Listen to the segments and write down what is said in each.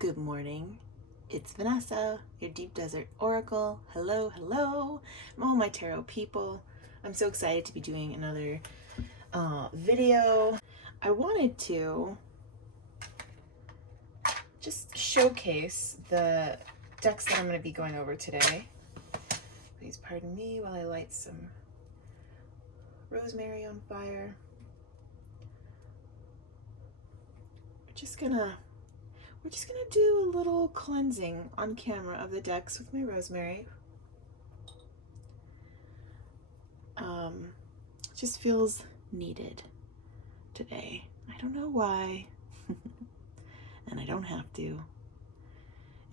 Good morning. It's Vanessa, your Deep Desert Oracle. Hello, hello, all my tarot people. I'm so excited to be doing another video. I wanted to just showcase the decks that I'm going to be going over today. Please pardon me while I light some rosemary on fire. We're just gonna do a little cleansing on camera of the decks with my rosemary. Just feels needed today. I don't know why, and I don't have to.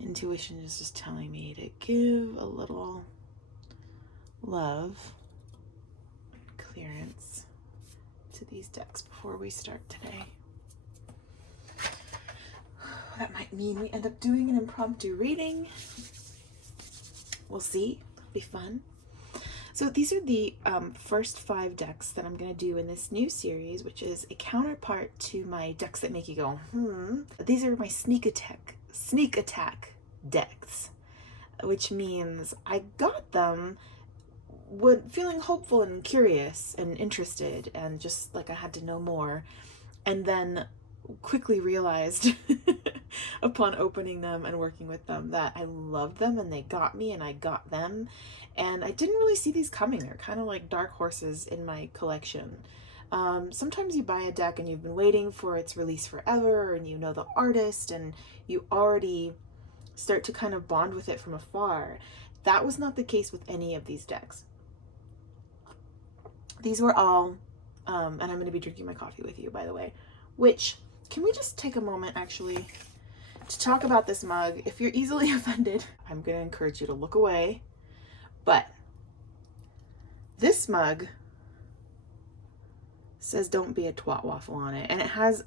Intuition is just telling me to give a little love and clearance to these decks before we start today. That might mean we end up doing an impromptu reading. We'll see. It'll be fun. So these are the first 5 decks that I'm going to do in this new series, which is a counterpart to my decks that make you go, These are my sneak attack decks, which means I got them feeling hopeful and curious and interested and just like I had to know more, and then quickly realized upon opening them and working with them that I loved them and they got me and I got them, and I didn't really see these coming. They're kind of like dark horses in my collection. Sometimes you buy a deck and you've been waiting for its release forever, and you know the artist and you already start to kind of bond with it from afar. That was not the case with any of these decks. These were all and I'm going to be drinking my coffee with you, by the way, which, can we just take a moment actually to talk about this mug? If you're easily offended, I'm going to encourage you to look away. But this mug says "Don't be a twat waffle" on it, and it has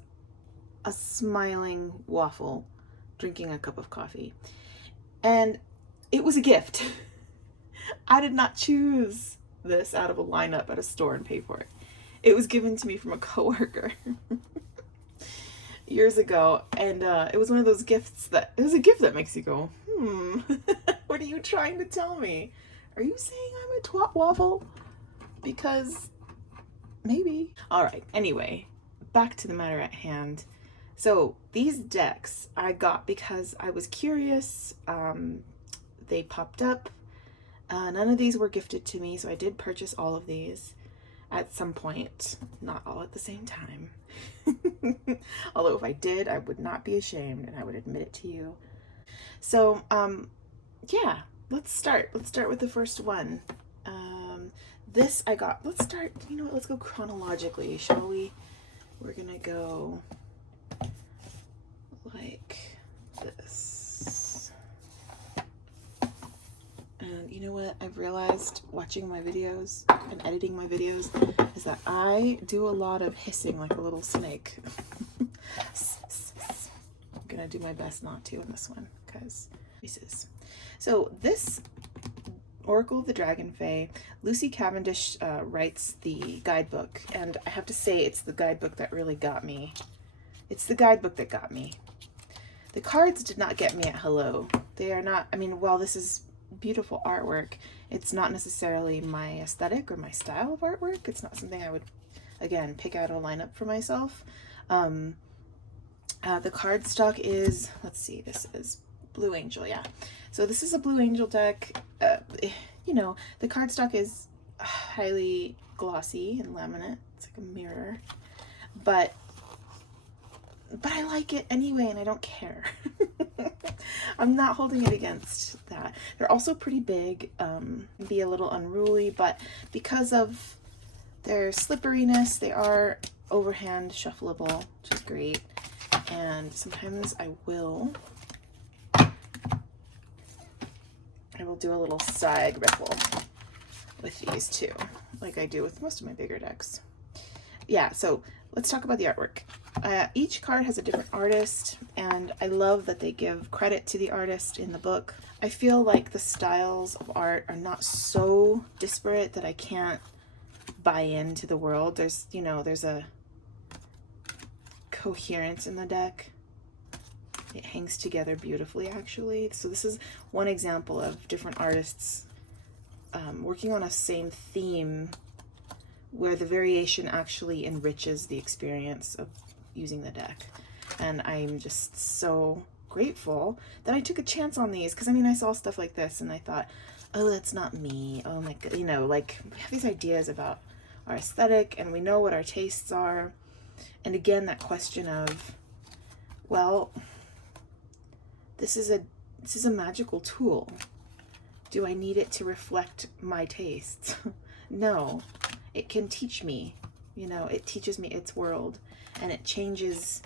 a smiling waffle drinking a cup of coffee. And it was a gift. I did not choose this out of a lineup at a store and pay for it. It was given to me from a coworker years ago, and it was one of those gifts that, it was a gift that makes you go, what are you trying to tell me? Are you saying I'm a twat waffle? Because maybe. All right, anyway, back to the matter at hand. So these decks I got because I was curious. They popped up. None of these were gifted to me, so I did purchase all of these at some point, not all at the same time. Although if I did, I would not be ashamed and I would admit it to you. So, yeah, let's start. Let's start with the first one. This I got, let's start, you know what, let's go chronologically, shall we? We're gonna go like this. And you know what I've realized watching my videos and editing my videos is that I do a lot of hissing like a little snake. I'm gonna do my best not to in this one, because pieces. So this Oracle of the Dragonfae, Lucy Cavendish writes the guidebook, and I have to say it's the guidebook that really got me. It's the guidebook that got me. The cards did not get me at hello. They are not, I mean, while this is beautiful artwork, it's not necessarily my aesthetic or my style of artwork. It's not something I would, again, pick out a lineup for myself. The cardstock is, let's see, this is Blue Angel, yeah. So this is a Blue Angel deck. You know, the cardstock is highly glossy and laminate. It's like a mirror. But I like it anyway, and I don't care. I'm not holding it against that. They're also pretty big, be a little unruly, but because of their slipperiness, they are overhand shuffleable, which is great. And sometimes I will do a little side ripple with these too, like I do with most of my bigger decks. Yeah, so let's talk about the artwork. Each card has a different artist, and I love that they give credit to the artist in the book. I feel like the styles of art are not so disparate that I can't buy into the world. There's, you know, there's a coherence in the deck. It hangs together beautifully, actually. So this is one example of different artists working on a same theme where the variation actually enriches the experience of using the deck. And I'm just so grateful that I took a chance on these, because I mean, I saw stuff like this and I thought, oh, that's not me. Oh my god, you know, like, we have these ideas about our aesthetic and we know what our tastes are. And again, that question of, well, this is a magical tool. Do I need it to reflect my tastes? No. It can teach me, you know, it teaches me its world, and it changes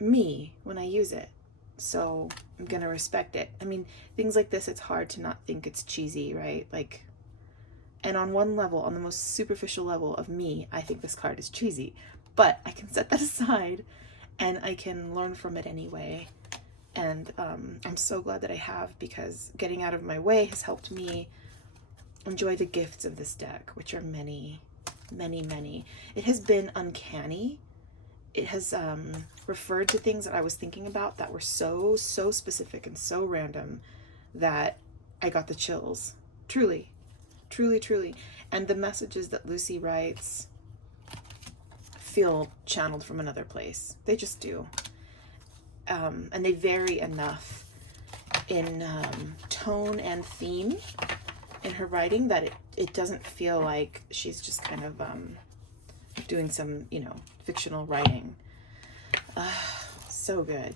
me when I use it. So I'm gonna respect it. I mean, things like this, it's hard to not think it's cheesy, right? Like, and on one level, on the most superficial level of me, I think this card is cheesy, but I can set that aside and I can learn from it anyway. And I'm so glad that I have, because getting out of my way has helped me enjoy the gifts of this deck, which are many, many, many. It has been uncanny. It has referred to things that I was thinking about that were so specific and so random that I got the chills. Truly, truly, truly. And the messages that Lucy writes feel channeled from another place. They just do. And they vary enough in tone and theme in her writing that it doesn't feel like she's just kind of doing some, you know, fictional writing. So good.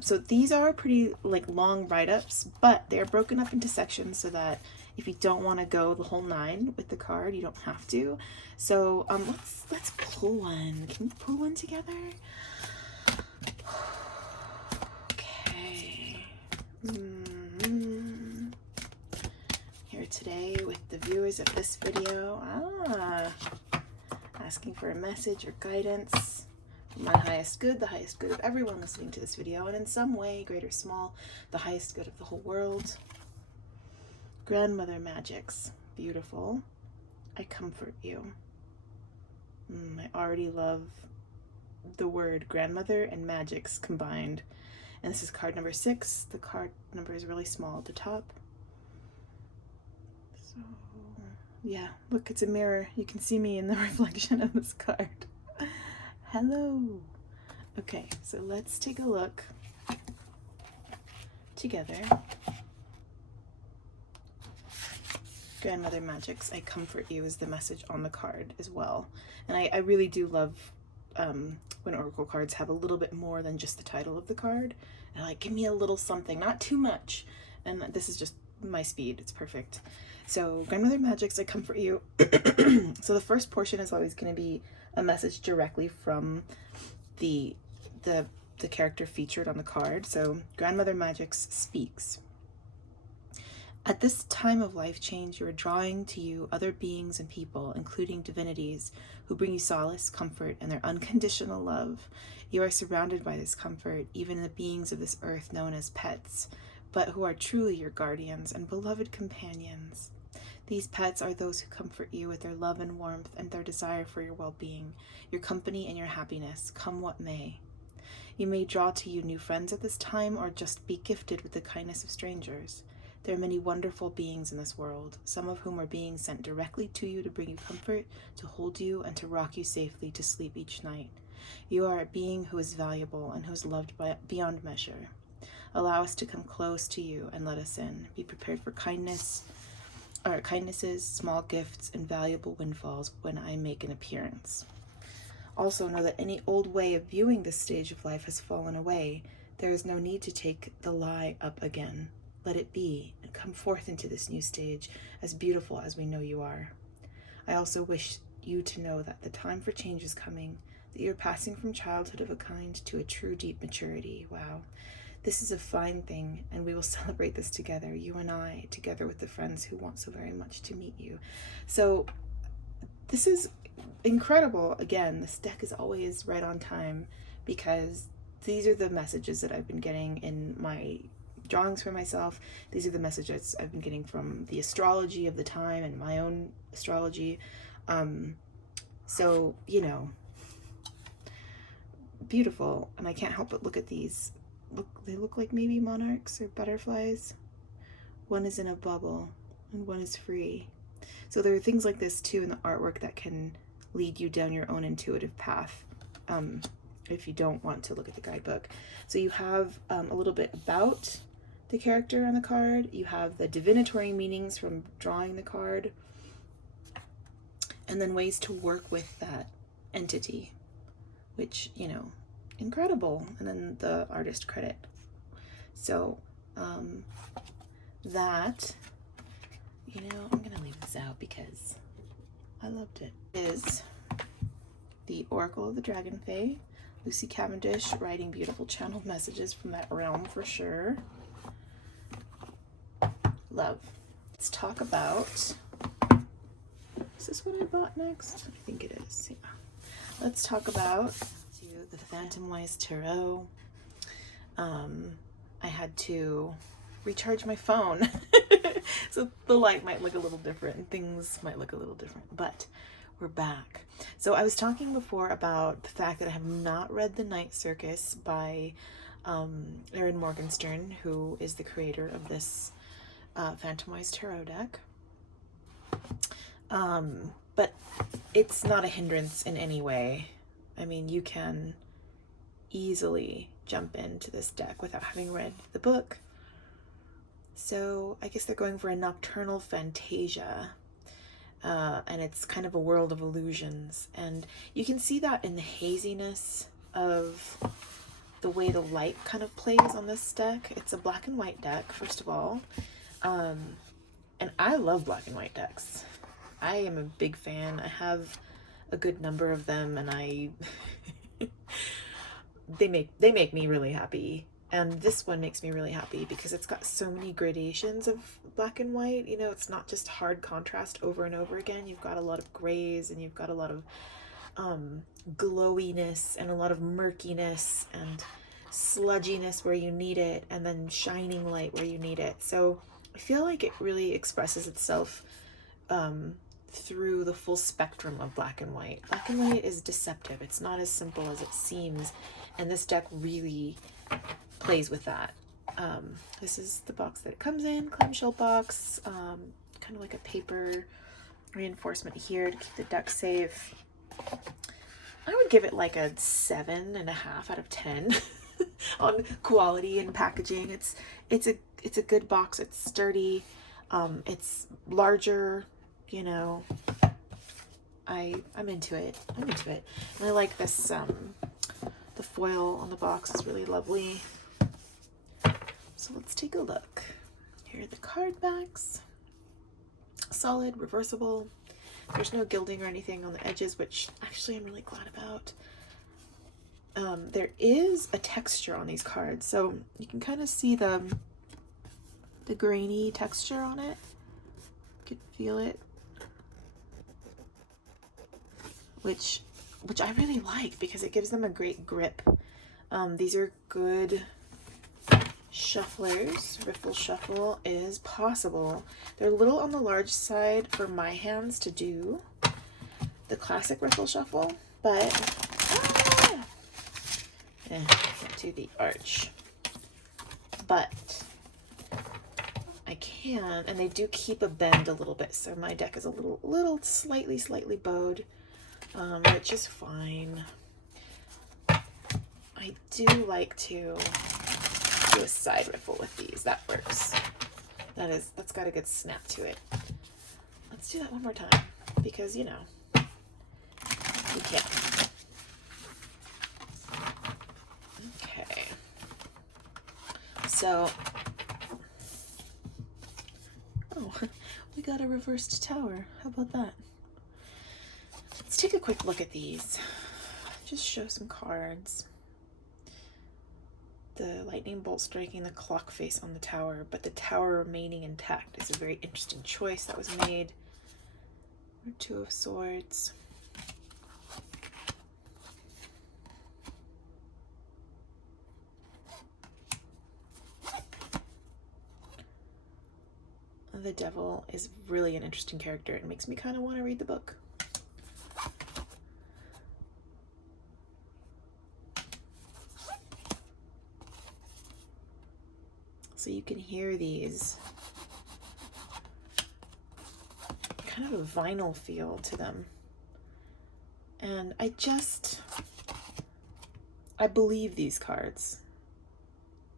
So these are pretty like long write-ups, but they're broken up into sections so that if you don't want to go the whole 9 with the card, you don't have to. So let's pull one. Can we pull one together? Okay. Here today with the viewers of this video. Asking for a message or guidance for my highest good, the highest good of everyone listening to this video, and in some way, great or small, the highest good of the whole world. Grandmother magics. Beautiful. I comfort you. I already love the word grandmother and magics combined. And this is card number 6. The card number is really small at the top. So, yeah, look, it's a mirror. You can see me in the reflection of this card. Hello. Okay, so let's take a look together. Grandmother magics, I comfort you is the message on the card as well. And I really do love when oracle cards have a little bit more than just the title of the card. And like, give me a little something, not too much. And this is just my speed. It's perfect. So grandmother magics, I comfort you. So the first portion is always going to be a message directly from the character featured on the card. So grandmother magics speaks. At this time of life change, you are drawing to you other beings and people, including divinities, who bring you solace, comfort, and their unconditional love. You are surrounded by this comfort, even the beings of this earth known as pets, but who are truly your guardians and beloved companions. These pets are those who comfort you with their love and warmth and their desire for your well-being, your company and your happiness, come what may. You may draw to you new friends at this time, or just be gifted with the kindness of strangers. There are many wonderful beings in this world, some of whom are being sent directly to you to bring you comfort, to hold you, and to rock you safely to sleep each night. You are a being who is valuable and who is loved beyond measure. Allow us to come close to you and let us in. Be prepared for kindnesses, small gifts, and valuable windfalls when I make an appearance. Also know that any old way of viewing this stage of life has fallen away. There is no need to take the lie up again. Let it be, and come forth into this new stage, as beautiful as we know you are. I also wish you to know that the time for change is coming, that you're passing from childhood of a kind to a true deep maturity. Wow. This is a fine thing, and we will celebrate this together, you and I, together with the friends who want so very much to meet you. So this is incredible. Again, this deck is always right on time, because these are the messages that I've been getting in my drawings for myself. These are the messages I've been getting from the astrology of the time and my own astrology. So, you know, beautiful, and I can't help but look at these. They look like maybe monarchs or butterflies. One is in a bubble and one is free. So there are things like this too in the artwork that can lead you down your own intuitive path, if you don't want to look at the guidebook. So you have a little bit about the character on the card. You have the divinatory meanings from drawing the card, and then ways to work with that entity, which, you know, incredible. And then the artist credit. So that, you know, I'm gonna leave this out because I loved it. Is the Oracle of the Dragonfae, Lucy Cavendish, writing beautiful channeled messages from that realm for sure. Love. Let's talk about, is this what I bought next? I think it is, yeah. Let's talk about the Phantomwise Tarot. I had to recharge my phone. So the light might look a little different and things might look a little different, but we're back. So I was talking before about the fact that I have not read The Night Circus by Erin Morgenstern, who is the creator of this Phantomwise Tarot deck. But it's not a hindrance in any way. I mean, you can easily jump into this deck without having read the book. So I guess they're going for a nocturnal fantasia, and it's kind of a world of illusions. And you can see that in the haziness of the way the light kind of plays on this deck. It's a black and white deck, first of all. And I love black and white decks. I am a big fan. I have a good number of them, and they make me really happy. And this one makes me really happy because it's got so many gradations of black and white. You know, it's not just hard contrast over and over again. You've got a lot of grays, and you've got a lot of glowiness and a lot of murkiness and sludginess where you need it, and then shining light where you need it. So I feel like it really expresses itself through the full spectrum of black and white. Black and white is deceptive. It's not as simple as it seems, and this deck really plays with that. This is the box that it comes in, clamshell box, kind of like a paper reinforcement here to keep the deck safe. I would give it like a 7.5 out of 10 on quality and packaging. It's a good box. It's sturdy. It's larger, you know. I'm into it. I'm into it. And I like this, the foil on the box is really lovely. So let's take a look. Here are the card backs. Solid, reversible. There's no gilding or anything on the edges, which actually I'm really glad about. There is a texture on these cards, so you can kind of see the grainy texture on it. You can feel it, which I really like because it gives them a great grip. These are good shufflers. Riffle shuffle is possible. They're a little on the large side for my hands to do the classic riffle shuffle, but can't do the arch. But I can, and they do keep a bend a little bit, so my deck is a little slightly bowed, which is fine. I do like to do a side riffle with these. That works. That's got a good snap to it. Let's do that one more time because, you know, we can. Okay. So, oh, we got a reversed tower. How about that? Let's take a quick look at these. Just show some cards. The lightning bolt striking the clock face on the tower, but the tower remaining intact is a very interesting choice that was made. Two of Swords. The Devil is really an interesting character. It makes me kind of want to read the book. so you can hear these. Kind of a vinyl feel to them. And I believe these cards.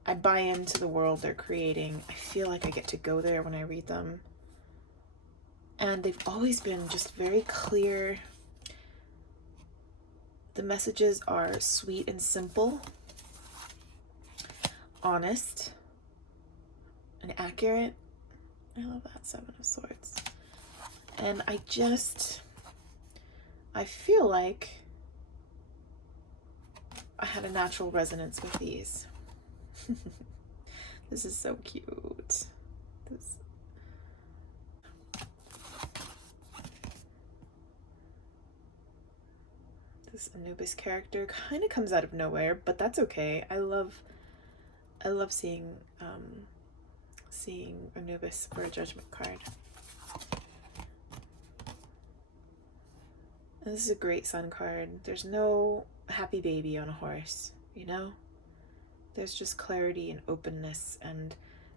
I buy into the world they're creating. I feel like I get to go there when I read them. And they've always been just very clear. The messages are sweet and simple, honest, and accurate. I love that Seven of Swords. And I feel like I had a natural resonance with these. This is so cute. This Anubis character kind of comes out of nowhere, but that's okay. I love seeing Anubis for a judgment card. And this is a great sun card. There's no happy baby on a horse, you know? There's just clarity and openness, and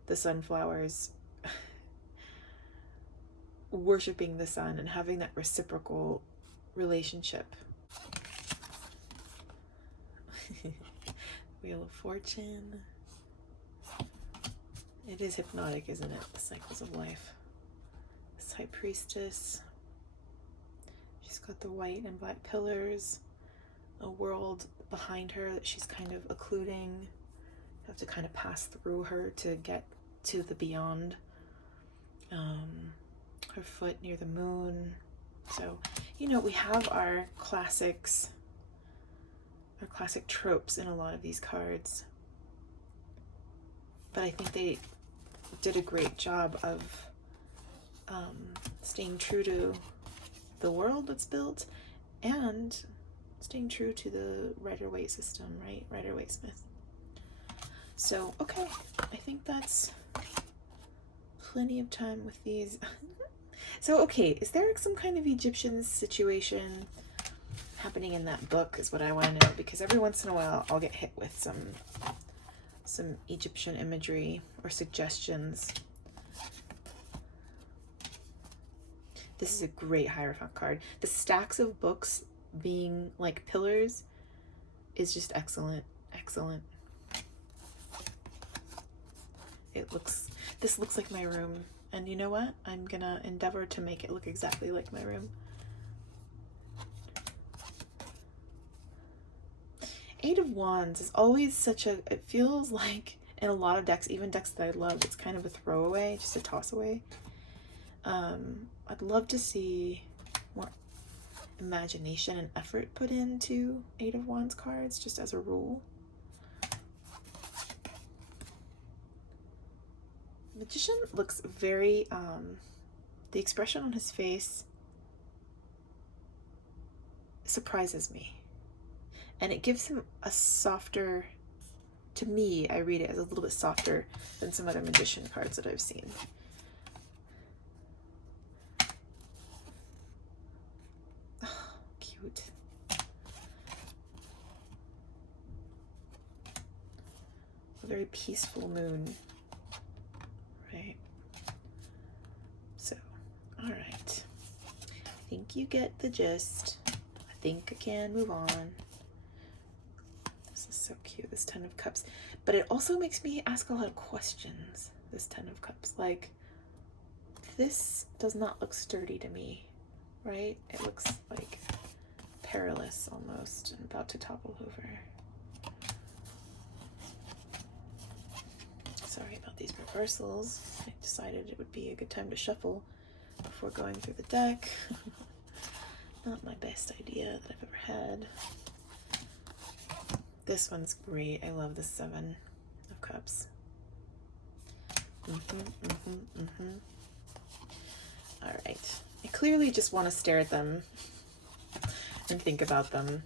the sunflowers worshiping the sun and having that reciprocal relationship. Wheel of Fortune. It is hypnotic, isn't it? The cycles of life. This High Priestess. She's got the white and black pillars. A world behind her that she's kind of occluding. You have to kind of pass through her to get to the beyond. Her foot near the moon. So, you know, we have our classics, our classic tropes in a lot of these cards. But I think they did a great job of staying true to the world that's built and staying true to the Rider-Waite system, right? Rider-Waite-Smith. So, okay, I think that's plenty of time with these. So, okay, is there some kind of Egyptian situation happening in that book is what I want to know, because every once in a while I'll get hit with some Egyptian imagery or suggestions. This is a great Hierophant card. The stacks of books being like pillars is just excellent. Excellent. This looks like my room. And you know what? I'm gonna endeavor to make it look exactly like my room. Eight of Wands is always such a, it feels like in a lot of decks, even decks that I love, it's kind of a throwaway, just a toss away. I'd love to see more imagination and effort put into Eight of Wands cards, just as a rule. Magician looks very, the expression on his face surprises me. And it gives him a softer, to me, I read it as a little bit softer than some other Magician cards that I've seen. Oh, cute. A very peaceful moon. Right. So, all right. I think you get the gist. I think I can move on. This is so cute, this Ten of Cups. But it also makes me ask a lot of questions, this Ten of Cups. Like, this does not look sturdy to me, right? It looks like perilous almost and about to topple over. Sorry about these reversals. I decided it would be a good time to shuffle before going through the deck. Not my best idea that I've ever had. This one's great. I love the Seven of Cups. All right. I clearly just want to stare at them and think about them.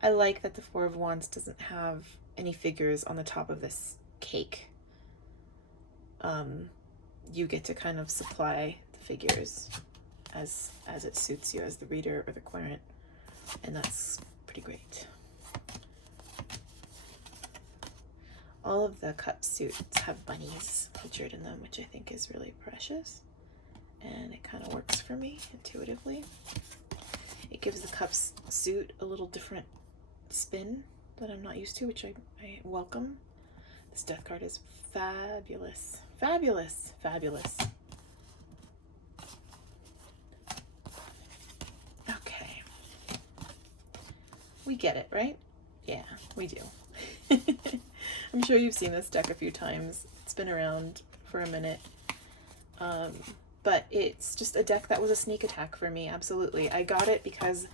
I like that the Four of Wands doesn't have any figures on the top of this cake. You get to kind of supply the figures as it suits you as the reader or the querent, and that's pretty great. All of the cup suits have bunnies pictured in them, which I think is really precious. And it kind of works for me intuitively. It gives the cups suit a little different spin that I'm not used to, which I welcome. This death card is fabulous. Fabulous. Fabulous. Okay. We get it, right? Yeah, we do. I'm sure you've seen this deck a few times. It's been around for a minute. But it's just a deck that was a sneak attack for me, absolutely. I got it because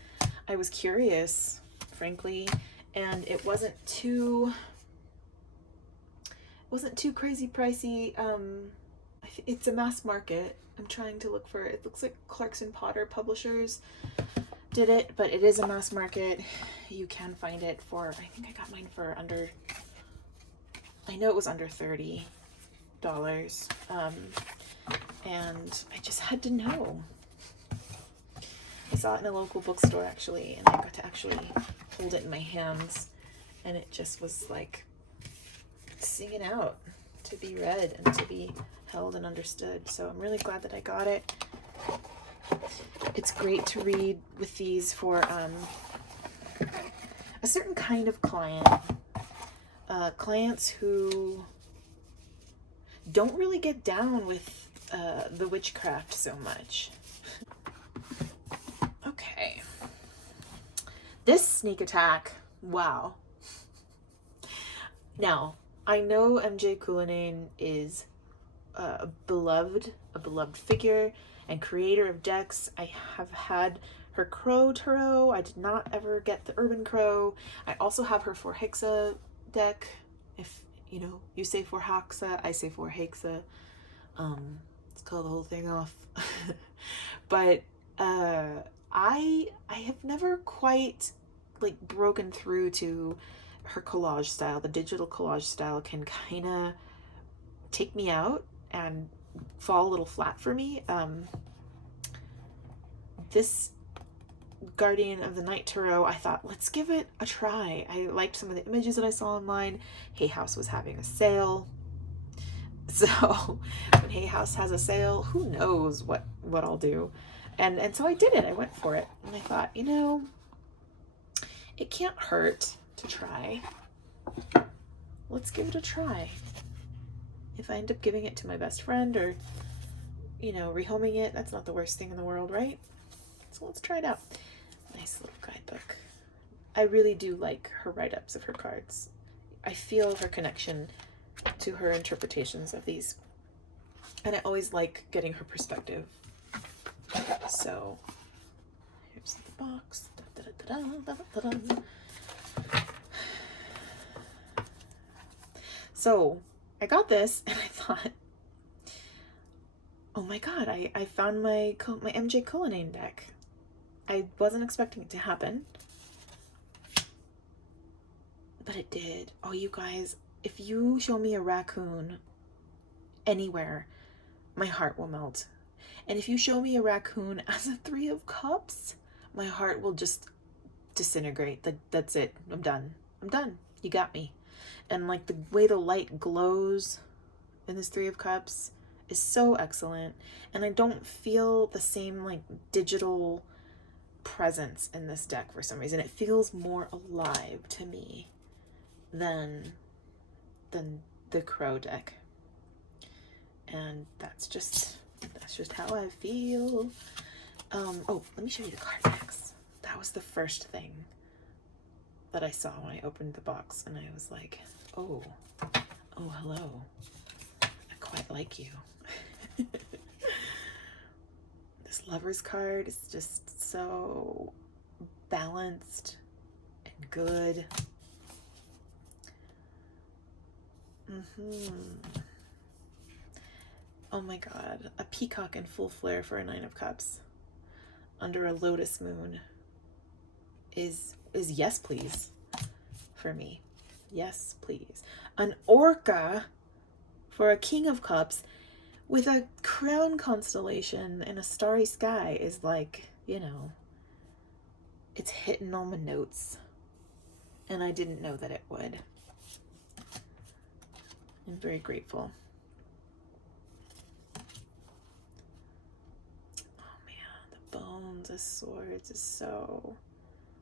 I was curious, frankly, and it wasn't too crazy pricey. It's a mass market. I'm trying to look for it. Looks like Clarkson Potter Publishers did it, but it is a mass market. You can find it for, I think I got mine for under, I know it was under $30. And I just had to know. I saw it in a local bookstore actually, and I got to actually hold it in my hands, and it just was like singing out to be read and to be held and understood. So I'm really glad that I got it. It's great to read with these for a certain kind of client. Clients who don't really get down with the witchcraft so much. Okay. This sneak attack, wow. Now, I know MJ Cullinane is a beloved figure and creator of decks. I have had her Crow Tarot. I did not ever get the Urban Crow. I also have her 4 Hexa deck. If you know, you say 4 Hexa, I say 4 Hexa. Let's call the whole thing off. But I have never quite like broken through to her collage style. The digital collage style can kind of take me out and fall a little flat for me. This Guardian of the Night Tarot, I thought, let's give it a try. I liked some of the images that I saw online. Hay House was having a sale. So when Hay House has a sale, who knows what I'll do. And so I did it. I went for it. And I thought, you know, it can't hurt to try. Let's give it a try. If I end up giving it to my best friend or, you know, rehoming it, that's not the worst thing in the world, right? So let's try it out. Nice little guidebook. I really do like her write-ups of her cards. I feel her connection to her interpretations of these. And I always like getting her perspective. So here's the box. So I got this and I thought, oh my god, I found my MJ Cullinane deck. I wasn't expecting it to happen, but it did. Oh, you guys, if you show me a raccoon anywhere, my heart will melt. And if you show me a raccoon as a 3 of Cups, my heart will just disintegrate. That's it. I'm done. I'm done. You got me. And like the way the light glows in this 3 of Cups is so excellent. And I don't feel the same like digital presence in this deck for some reason. It feels more alive to me than the Crow deck. And that's just how I feel. Oh, let me show you the card backs. That was the first thing that I saw when I opened the box, and I was like, oh, hello. I quite like you. This Lover's card is just so balanced and good. Oh my god, a peacock in full flare for a 9 of Cups under a lotus moon is yes please for me. Yes please. An orca for a King of Cups with a crown constellation and a starry sky is like, you know, it's hitting all my notes. And I didn't know that it would. I'm very grateful. Oh man, the bones as swords is so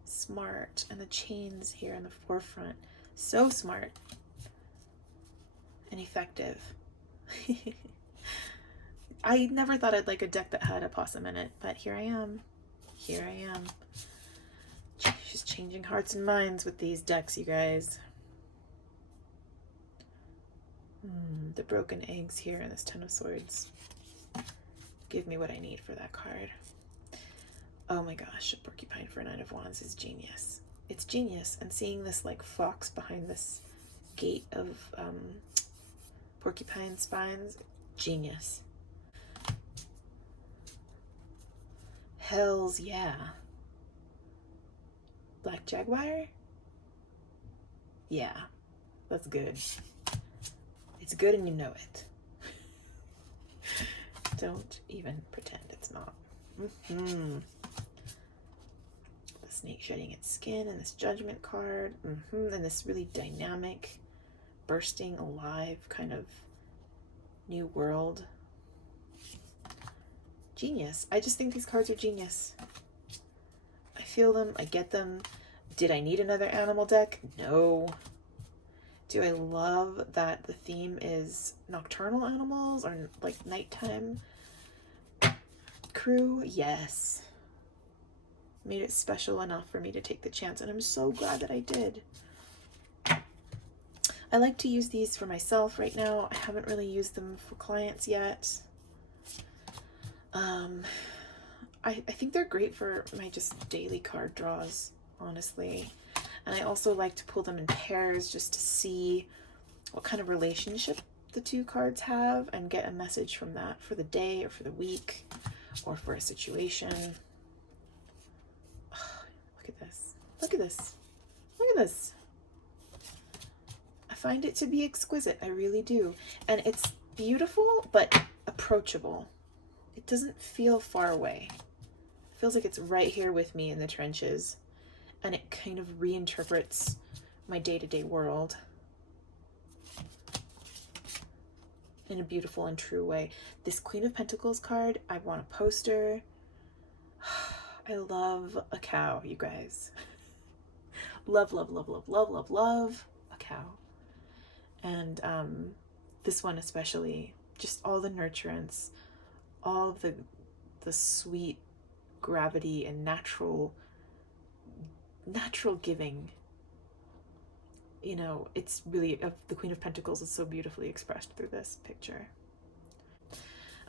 smart, and the chains here in the forefront, so smart and effective. I never thought I'd like a deck that had a possum in it, but here I am. Here I am. She's changing hearts and minds with these decks, you guys. The broken eggs here in this Ten of Swords give me what I need for that card. Oh my gosh, a porcupine for a Nine of Wands is genius. It's genius. And seeing this like fox behind this gate of porcupine spines, genius. Hells yeah. Black Jaguar? Yeah, that's good. It's good and you know it. Don't even pretend it's not. The snake shedding its skin and this Judgment card. And this really dynamic, bursting alive kind of new world. Genius. I just think these cards are genius. I feel them. I get them. Did I need another animal deck? No. Do I love that the theme is nocturnal animals or like nighttime crew? Yes. Made it special enough for me to take the chance, and I'm so glad that I did. I like to use these for myself right now. I haven't really used them for clients yet. I think they're great for my just daily card draws, honestly. And I also like to pull them in pairs just to see what kind of relationship the two cards have and get a message from that for the day or for the week or for a situation. Oh, look at this. Look at this. Look at this. I find it to be exquisite. I really do. And it's beautiful, but approachable. It doesn't feel far away. It feels like it's right here with me in the trenches. And it kind of reinterprets my day-to-day world in a beautiful and true way. This Queen of Pentacles card, I want a poster. I love a cow, you guys. Love, love, love, love, love, love, love a cow. And this one especially, just all the nurturance, all of the sweet gravity and natural giving. You know, it's really, the Queen of Pentacles is so beautifully expressed through this picture.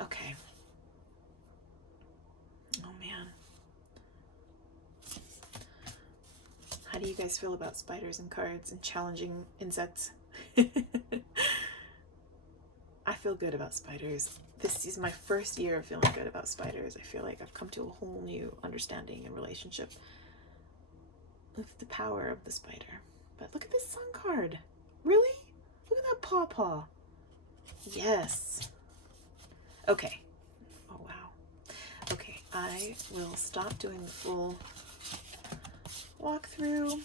Okay. Oh man. How do you guys feel about spiders and cards and challenging insects? I feel good about spiders. This is my first year of feeling good about spiders. I feel like I've come to a whole new understanding and relationship of the power of the spider. But look at this sun card. Really? Look at that pawpaw. Yes. Okay. Oh, wow. Okay, I will stop doing the full walkthrough,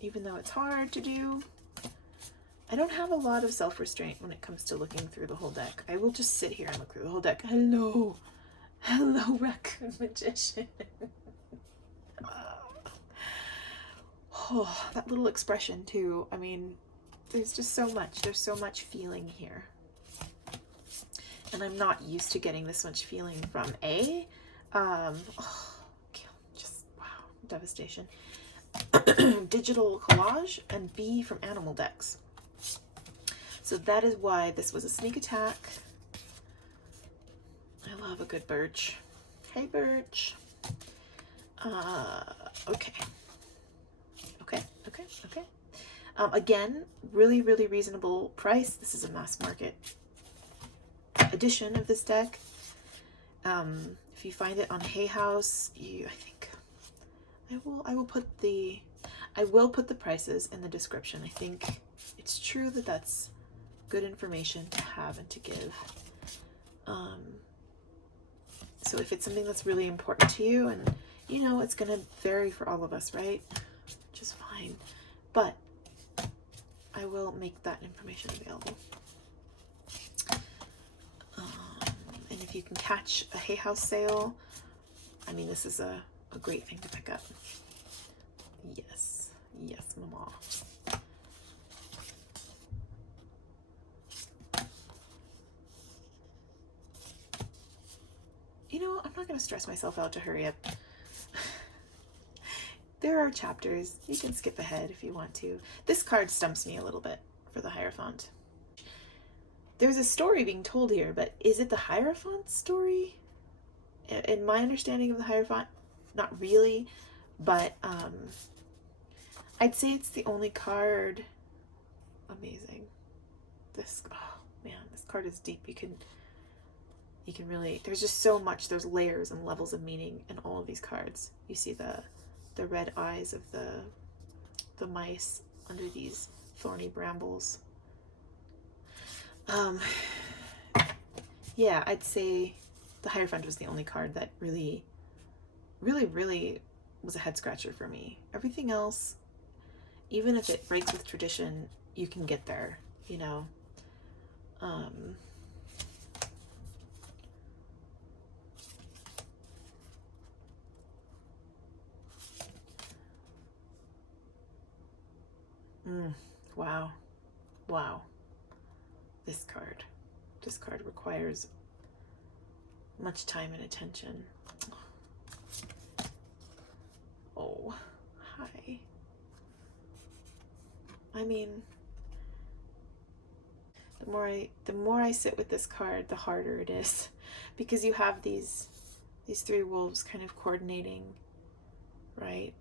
even though it's hard to do. I don't have a lot of self-restraint when it comes to looking through the whole deck. I will just sit here and look through the whole deck. Hello. Hello, Raccoon Magician. Oh, that little expression too. I mean, there's just so much. There's so much feeling here. And I'm not used to getting this much feeling from just wow, devastation. Digital collage, and B, from animal decks. So that is why this was a sneak attack. I love a good birch. Hey, birch. Okay. Okay. Again, really, really reasonable price. This is a mass market edition of this deck. If you find it on Hay House, I think I will put the prices in the description. I think it's true that that's good information to have and to give. So if it's something that's really important to you, and you know it's gonna vary for all of us, right? Which is fine. But I will make that information available. And if you can catch a Hay House sale, I mean, this is a great thing to pick up. Yes, yes, mama. You know, I'm not going to stress myself out to hurry up. There are chapters. You can skip ahead if you want to. This card stumps me a little bit for the Hierophant. There's a story being told here, but is it the Hierophant's story? In my understanding of the Hierophant, not really, but I'd say it's the only card. Amazing. This, oh man, this card is deep. You can really, there's just so much, there's layers and levels of meaning in all of these cards. You see the red eyes of the mice under these thorny brambles. Yeah, I'd say the Hierophant was the only card that really was a head scratcher for me. Everything else, even if it breaks with tradition, you can get there, you know. Wow. Wow. This card requires much time and attention. Oh, hi. I mean, the more I sit with this card, the harder it is, because you have these three wolves kind of coordinating, right?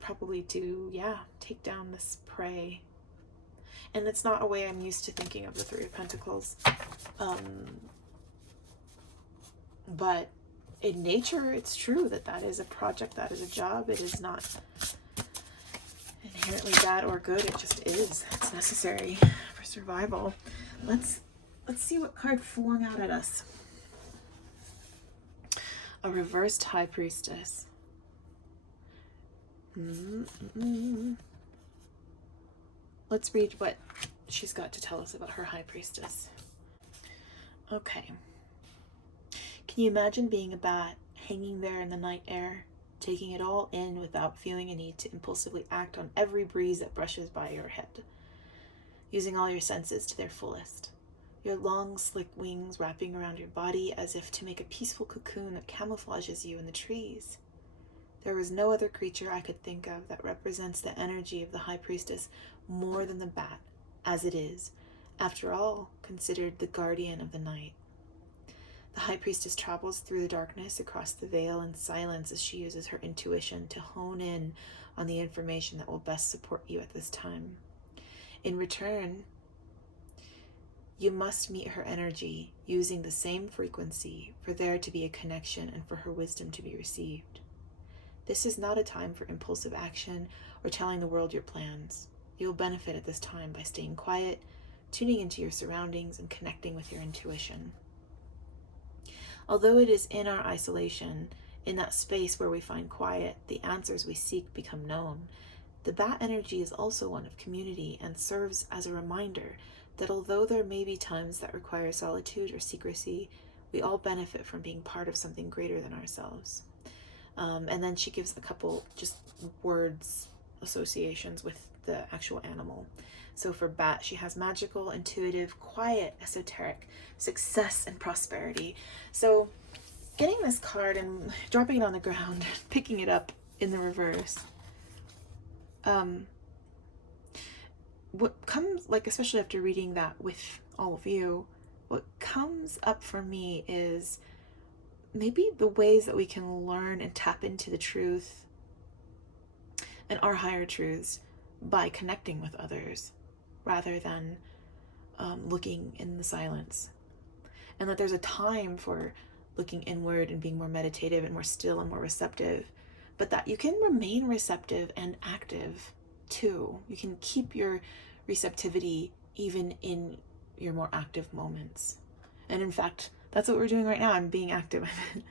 Probably to, yeah, take down this prey. And it's not a way I'm used to thinking of the Three of Pentacles. But in nature, it's true that is a project, that is a job. It is not inherently bad or good. It just is. It's necessary for survival. Let's see what card flung out at us. A reversed High Priestess. Let's read what she's got to tell us about her High Priestess. Okay. Can you imagine being a bat, hanging there in the night air, taking it all in without feeling a need to impulsively act on every breeze that brushes by your head, using all your senses to their fullest, your long, slick wings wrapping around your body as if to make a peaceful cocoon that camouflages you in the trees? There was no other creature I could think of that represents the energy of the High Priestess more than the bat, as it is, after all, considered the guardian of the night. The High Priestess travels through the darkness across the veil in silence as she uses her intuition to hone in on the information that will best support you at this time. In return, you must meet her energy using the same frequency for there to be a connection and for her wisdom to be received. This is not a time for impulsive action or telling the world your plans. You'll benefit at this time by staying quiet, tuning into your surroundings, and connecting with your intuition. Although it is in our isolation, in that space where we find quiet, the answers we seek become known. The bat energy is also one of community and serves as a reminder that although there may be times that require solitude or secrecy, we all benefit from being part of something greater than ourselves. And then she gives a couple just words, associations with the actual animal. So for bat, she has magical, intuitive, quiet, esoteric, success, and prosperity. So getting this card and dropping it on the ground, picking it up in the reverse, what comes, like, especially after reading that with all of you, what comes up for me is maybe the ways that we can learn and tap into the truth and our higher truths by connecting with others rather than looking in the silence. And that there's a time for looking inward and being more meditative and more still and more receptive, but that you can remain receptive and active too. You can keep your receptivity even in your more active moments. And in fact, that's what we're doing right now. I'm being active. I'm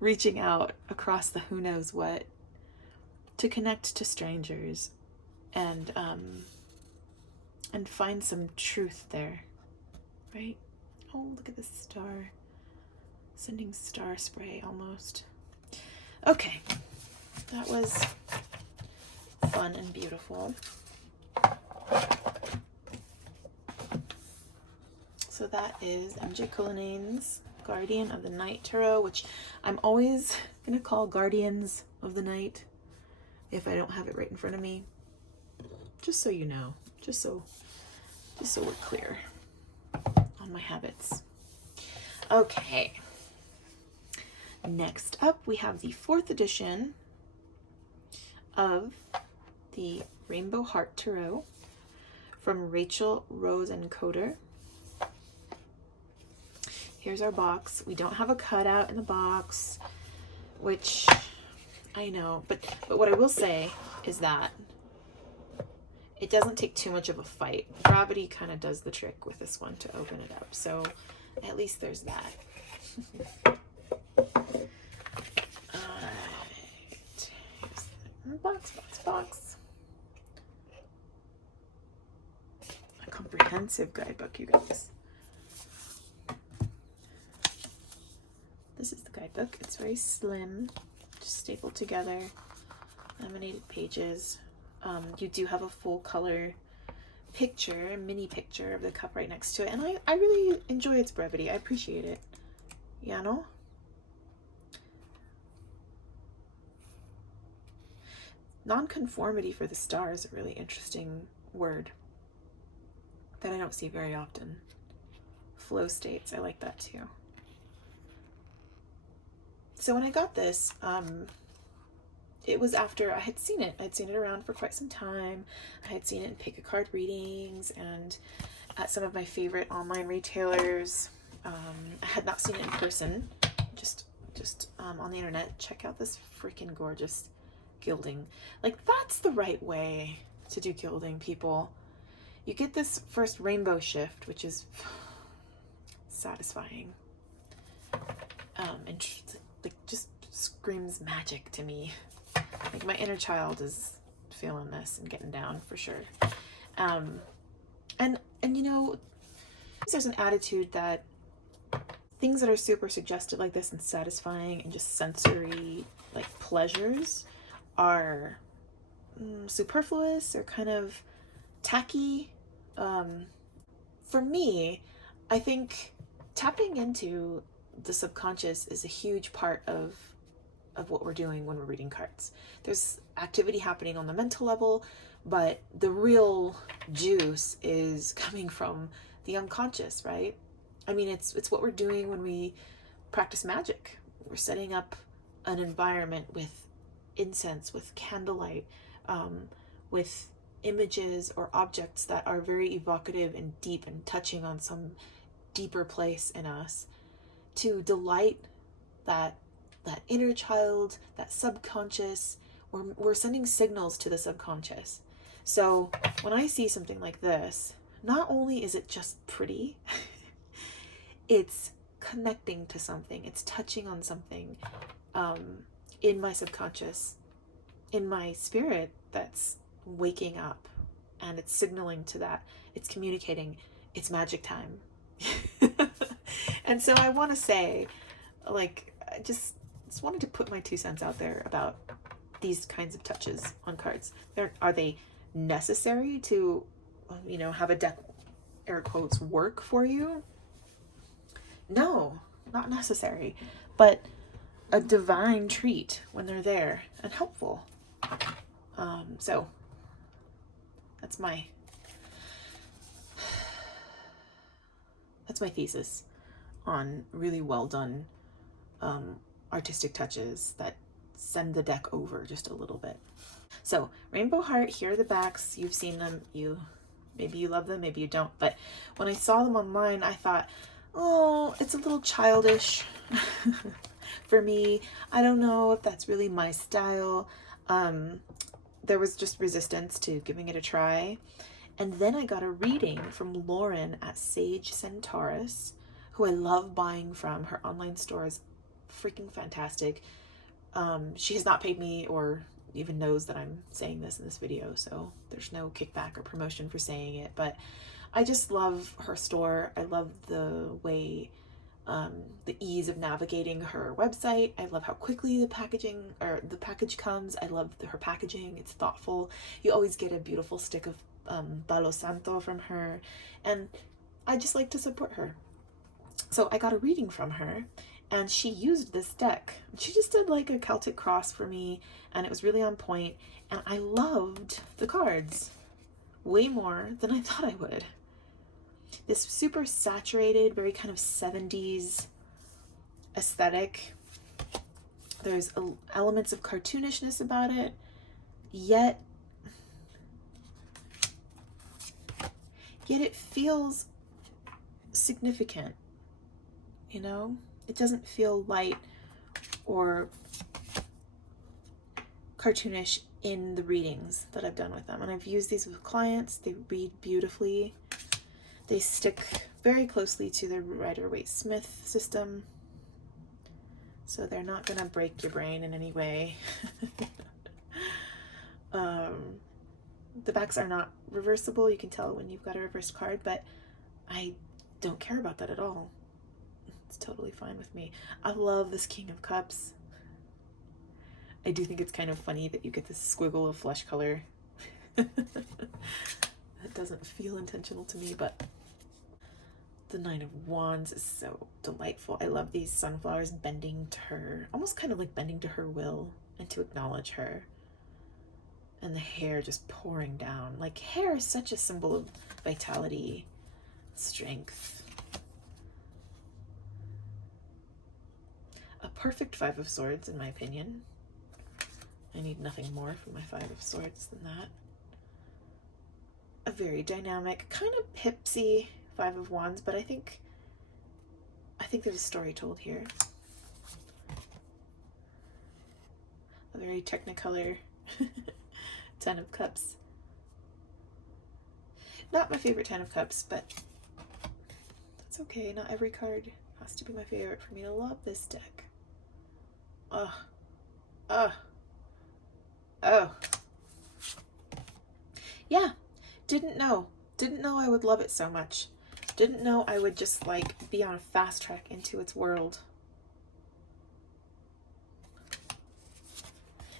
reaching out across the who knows what to connect to strangers and and find some truth there, right? Oh, look at this star. Sending star spray almost. Okay, that was fun and beautiful. So that is MJ Cullinan's Guardian of the Night Tarot, which I'm always going to call Guardians of the Night if I don't have it right in front of me. Just so you know, just so we're clear on my habits. Okay. Next up, we have the 4th edition of the Rainbow Heart Tarot from Rachel Rosencoder. Here's our box. We don't have a cutout in the box, which I know, but what I will say is that it doesn't take too much of a fight. Gravity kind of does the trick with this one to open it up, so at least there's that. Alright, here's the box. A comprehensive guidebook, you guys. This is the guidebook. It's very slim, just stapled together, laminated pages. You do have a full color picture, a mini picture of the cup right next to it, and I really enjoy its brevity. I appreciate it. Yeah, no? Nonconformity for the star is a really interesting word that I don't see very often. Flow states, I like that too. So when I got this, it was after I had seen it. I'd seen it around for quite some time. I had seen it in pick-a-card readings and at some of my favorite online retailers. I had not seen it in person, just on the internet. Check out this freaking gorgeous gilding. Like, that's the right way to do gilding, people. You get this first rainbow shift, which is satisfying. And like just screams magic to me. Like, my inner child is feeling this and getting down for sure. And you know, there's an attitude that things that are super suggestive like this and satisfying and just sensory like pleasures are superfluous or kind of tacky. For me, I think tapping into the subconscious is a huge part of what we're doing when we're reading cards. There's activity happening on the mental level, but the real juice is coming from the unconscious, right? I mean, it's what we're doing when we practice magic. We're setting up an environment with incense, with candlelight, with images or objects that are very evocative and deep and touching on some deeper place in us to delight that inner child, that subconscious. We're sending signals to the subconscious. So when I see something like this, not only is it just pretty, it's connecting to something. It's touching on something in my subconscious, in my spirit that's waking up, and it's signaling to that. It's communicating. It's magic time. And so I want to say, like, I just wanted to put my 2 cents out there about these kinds of touches on cards. Are they necessary to, you know, have a deck, air quotes, work for you? No, not necessary, but a divine treat when they're there and helpful. So that's my thesis on really well done artistic touches that send the deck over just a little bit. So Rainbow Heart, here are the backs. You've seen them. Maybe you love them, maybe you don't. But when I saw them online, I thought, oh, it's a little childish for me. I don't know if that's really my style. There was just resistance to giving it a try. And then I got a reading from Lauren at Sage Centaurus, who I love buying from. Her online store is freaking fantastic. She has not paid me or even knows that I'm saying this in this video, so there's no kickback or promotion for saying it, but I just love her store. I love the way, the ease of navigating her website. I love how quickly the package comes. I love her packaging. It's thoughtful. You always get a beautiful stick of Palo Santo from her, and I just like to support her. So I got a reading from her, and she used this deck. She just did like a Celtic cross for me, and it was really on point, and I loved the cards way more than I thought I would. This super saturated, very kind of 70s aesthetic. There's elements of cartoonishness about it, yet it feels significant, you know? It doesn't feel light or cartoonish in the readings that I've done with them. And I've used these with clients. They read beautifully. They stick very closely to the Rider-Waite-Smith system, so they're not going to break your brain in any way. The backs are not reversible. You can tell when you've got a reversed card, but I don't care about that at all. It's totally fine with me. I love this King of Cups. I do think it's kind of funny that you get this squiggle of flesh color. That doesn't feel intentional to me, but the Nine of Wands is so delightful. I love these sunflowers bending to her, almost kind of like bending to her will and to acknowledge her. And the hair just pouring down. Like, hair is such a symbol of vitality, strength. A perfect Five of Swords, in my opinion. I need nothing more from my Five of Swords than that. A very dynamic, kind of hipsy Five of Wands, but I think there's a story told here. A very Technicolor Ten of Cups. Not my favorite Ten of Cups, but that's okay. Not every card has to be my favorite for me to love this deck. Oh. Yeah, didn't know I would love it so much. Didn't know I would just like be on a fast track into its world.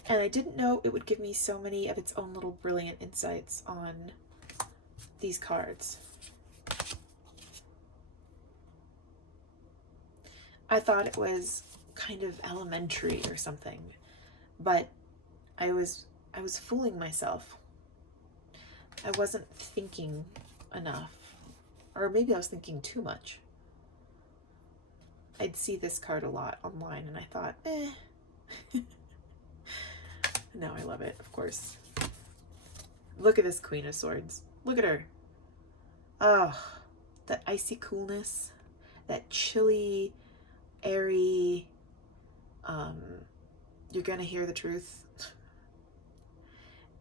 And I didn't know it would give me so many of its own little brilliant insights on these cards. I thought it was kind of elementary or something, but I was fooling myself. I wasn't thinking enough, or maybe I was thinking too much. I'd see this card a lot online and I thought, Now I love it, of course. Look at this Queen of Swords. Look at her. Oh, that icy coolness, that chilly, airy, you're gonna hear the truth.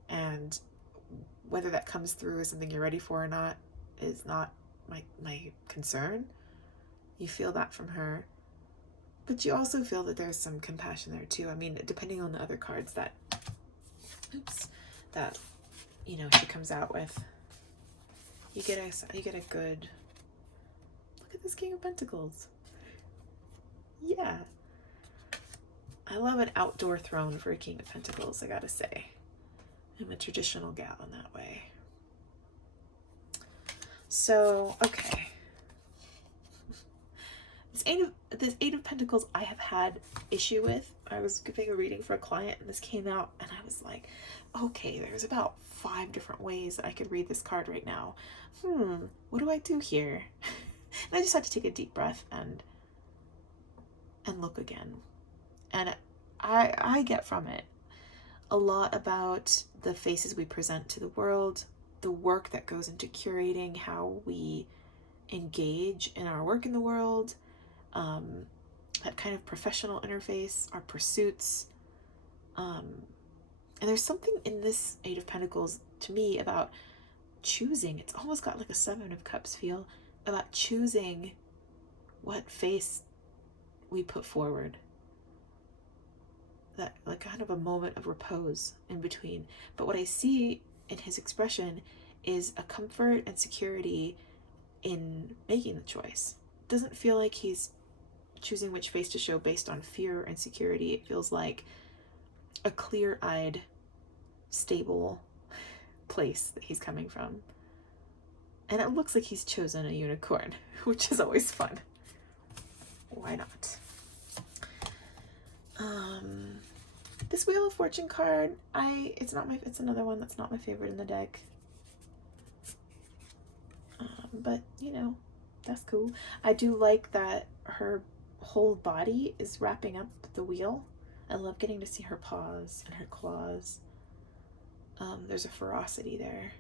And whether that comes through as something you're ready for or not is not my concern. You feel that from her. But you also feel that there's some compassion there too. I mean, depending on the other cards that, you know, she comes out with, you get a good, look at this King of Pentacles. Yeah. I love an outdoor throne for a King of Pentacles, I gotta say. I'm a traditional gal in that way. So, okay. This Eight of Pentacles I have had issue with. I was giving a reading for a client and this came out and I was like, okay, there's about 5 different ways that I could read this card right now. What do I do here? And I just had to take a deep breath and look again. And I get from it a lot about the faces we present to the world, the work that goes into curating how we engage in our work in the world, that kind of professional interface, our pursuits. And there's something in this Eight of Pentacles to me about choosing. It's almost got like a Seven of Cups feel, about choosing what face we put forward. that like kind of a moment of repose in between. But what I see in his expression is a comfort and security in making the choice. It doesn't feel like he's choosing which face to show based on fear or insecurity. It feels like a clear-eyed, stable place that he's coming from. And it looks like he's chosen a unicorn, which is always fun. Why not? This Wheel of Fortune card, it's another one that's not my favorite in the deck. But you know, that's cool. I do like that her whole body is wrapping up the wheel. I love getting to see her paws and her claws. There's a ferocity there.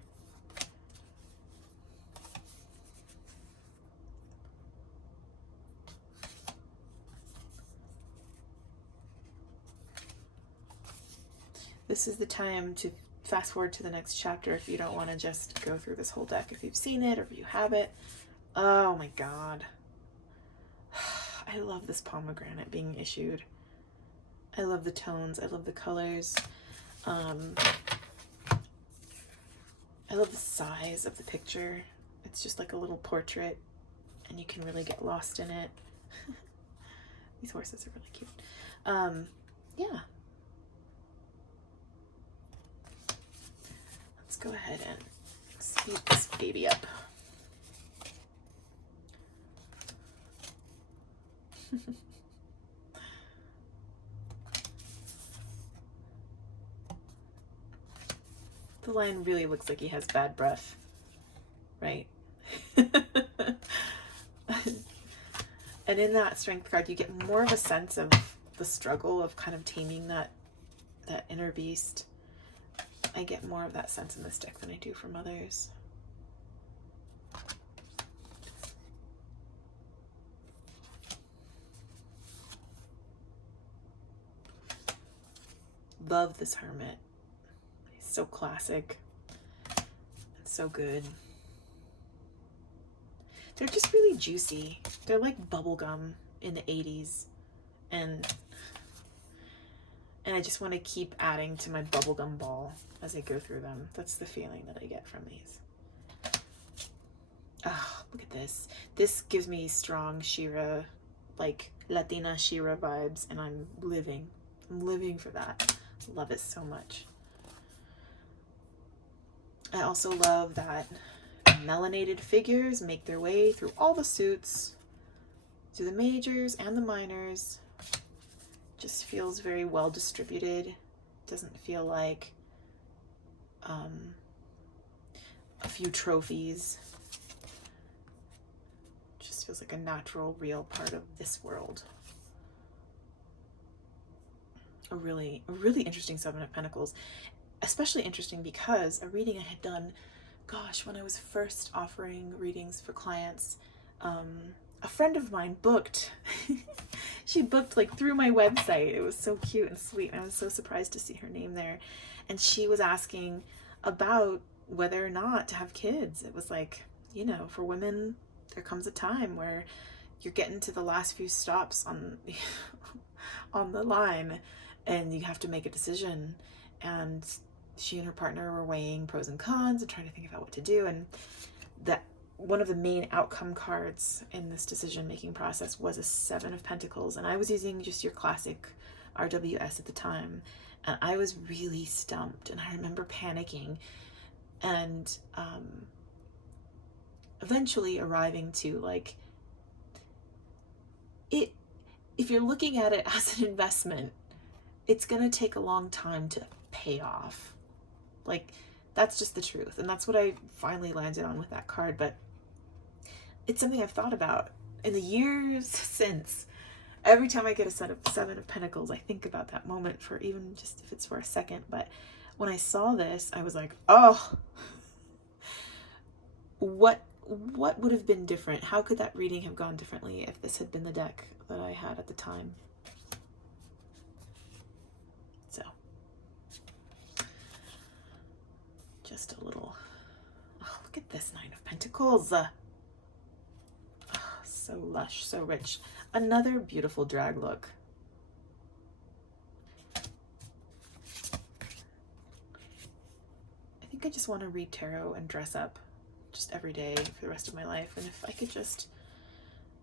This is the time to fast forward to the next chapter if you don't want to just go through this whole deck. If you've seen it or if you have it. Oh my god. I love this pomegranate being issued. I love the tones. I love the colors. I love the size of the picture. It's just like a little portrait and you can really get lost in it. These horses are really cute. Yeah. Let's go ahead and speed this baby up. The lion really looks like he has bad breath, right? And in that strength card, you get more of a sense of the struggle of kind of taming that inner beast. I get more of that sense in this deck than I do from others. Love this hermit. He's so classic. It's so good. They're just really juicy. They're like bubblegum in the 80s. And I just want to keep adding to my bubblegum ball as I go through them. That's the feeling that I get from these. Oh, look at this. This gives me strong Shira, like Latina Shira vibes, and I'm living for that. Love it so much. I also love that melanated figures make their way through all the suits, through the majors and the minors. Just feels very well distributed. Doesn't feel like a few trophies. Just feels like a natural, real part of this world. A really interesting Seven of Pentacles. Especially interesting because a reading I had done, gosh, when I was first offering readings for clients, a friend of mine booked. She booked like through my website. It was so cute and sweet. And I was so surprised to see her name there. And she was asking about whether or not to have kids. It was like, you know, for women, there comes a time where you're getting to the last few stops on the line and you have to make a decision. And she and her partner were weighing pros and cons and trying to think about what to do. And that one of the main outcome cards in this decision-making process was a Seven of Pentacles. And I was using just your classic RWS at the time. And I was really stumped. And I remember panicking and eventually arriving to like, if you're looking at it as an investment, it's going to take a long time to pay off. Like, that's just the truth. And that's what I finally landed on with that card. But it's something I've thought about in the years since. Every time I get a set of Seven of Pentacles, I think about that moment for even just if it's for a second. But when I saw this, I was like, oh, what would have been different? How could that reading have gone differently if this had been the deck that I had at the time? So, just a little, oh, look at this Nine of Pentacles. Oh, so lush, so rich. Another beautiful drag look. think I just want to read tarot and dress up just every day for the rest of my life. And if I could just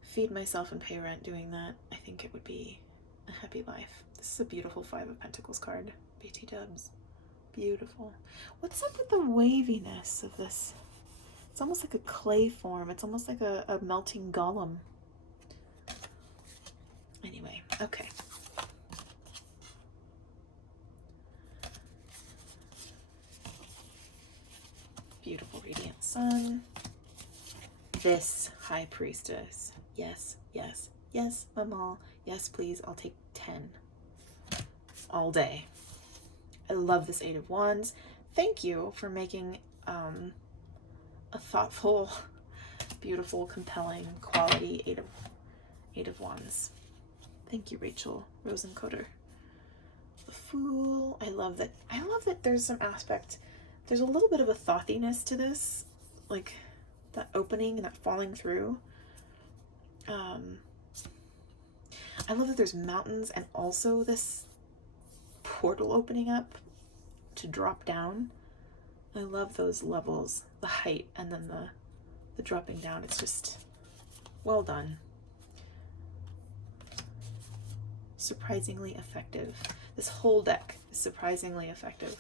feed myself and pay rent doing that, I think it would be a happy life. This is a beautiful Five of Pentacles card. BT dubs. Beautiful. What's up with the waviness of this? It's almost like a clay form. It's almost like a melting golem. Anyway, okay. Beautiful radiant sun. This high priestess. Yes, yes, yes, Mama. Yes, please. I'll take 10 all day. I love this Eight of Wands. Thank you for making a thoughtful, beautiful, compelling, quality Eight of Wands. Thank you, Rachel Rosencoder. The Fool. I love that there's some aspect. There's a little bit of a thothiness to this, like that opening and that falling through. I love that there's mountains and also this portal opening up to drop down. I love those levels, the height and then the dropping down. It's just well done. Surprisingly effective. This whole deck is surprisingly effective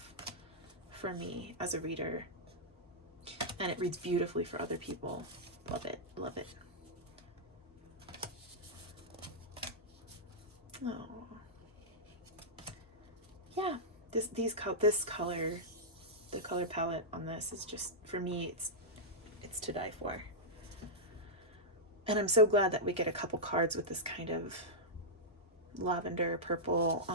for me as a reader, and it reads beautifully for other people. Love it, love it. Oh, yeah. This color, the color palette on this is just, for me, it's to die for. And I'm so glad that we get a couple cards with this kind of lavender, purple,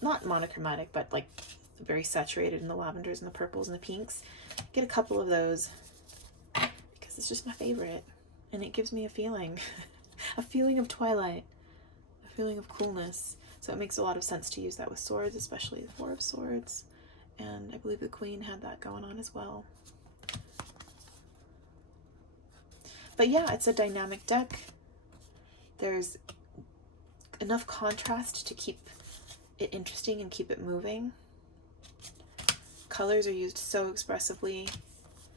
not monochromatic, but like very saturated in the lavenders and the purples and the pinks. Get a couple of those because it's just my favorite, and it gives me a feeling, a feeling of twilight, a feeling of coolness. So it makes a lot of sense to use that with swords, especially the Four of Swords, and I believe the Queen had that going on as well. But yeah, it's a dynamic deck. There's enough contrast to keep it interesting and keep it moving. Colors are used so expressively.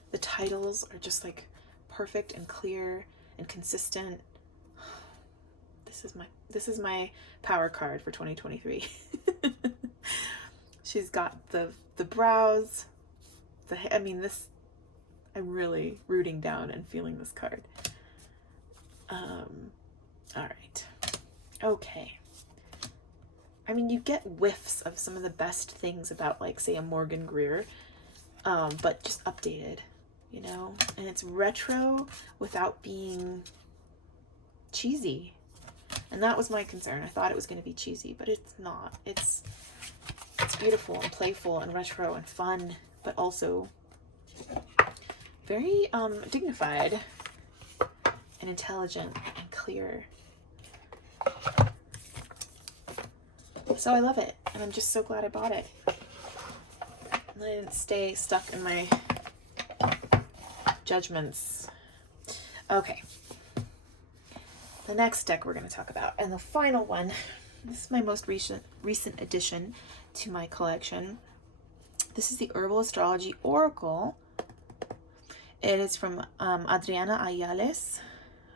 The titles are just like perfect and clear and consistent. This is my power card for 2023. She's got the brows. I'm really rooting down and feeling this card. All right. Okay. I mean, you get whiffs of some of the best things about, like, say, a Morgan Greer, but just updated, you know? And it's retro without being cheesy. And that was my concern. I thought it was going to be cheesy, but it's not. It's beautiful and playful and retro and fun, but also very dignified and intelligent and clear. So I love it, and I'm just so glad I bought it. And I didn't stay stuck in my judgments. Okay. The next deck we're going to talk about, and the final one, this is my most recent addition to my collection. This is the Herbal Astrology Oracle. It is from Adriana Ayales.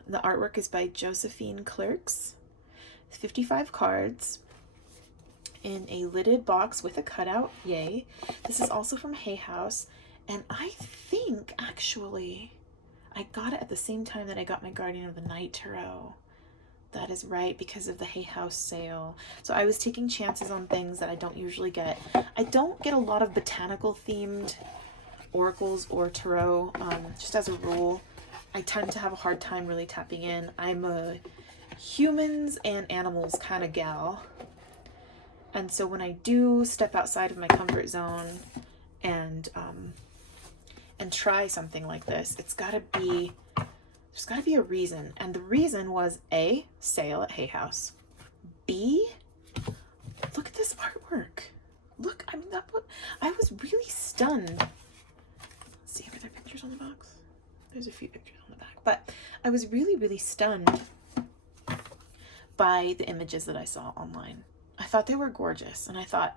The artwork is by Josephine Clerks. 55 cards in a lidded box with a cutout. Yay. This is also from Hay House, and I think actually I got it at the same time that I got my Guardian of the Night Tarot. That is right, because of the Hay House sale. So I was taking chances on things that I don't usually get. I don't get a lot of botanical themed oracles or tarot, just as a rule. I tend to have a hard time really tapping in. I'm a humans and animals kind of gal. And so when I do step outside of my comfort zone and try something like this, there's gotta be a reason. And the reason was A, sale at Hay House. B, look at this artwork. Look, I was really stunned. Let's see, are there pictures on the box? There's a few pictures on the back, but I was really, really stunned by the images that I saw online. I thought they were gorgeous, and I thought,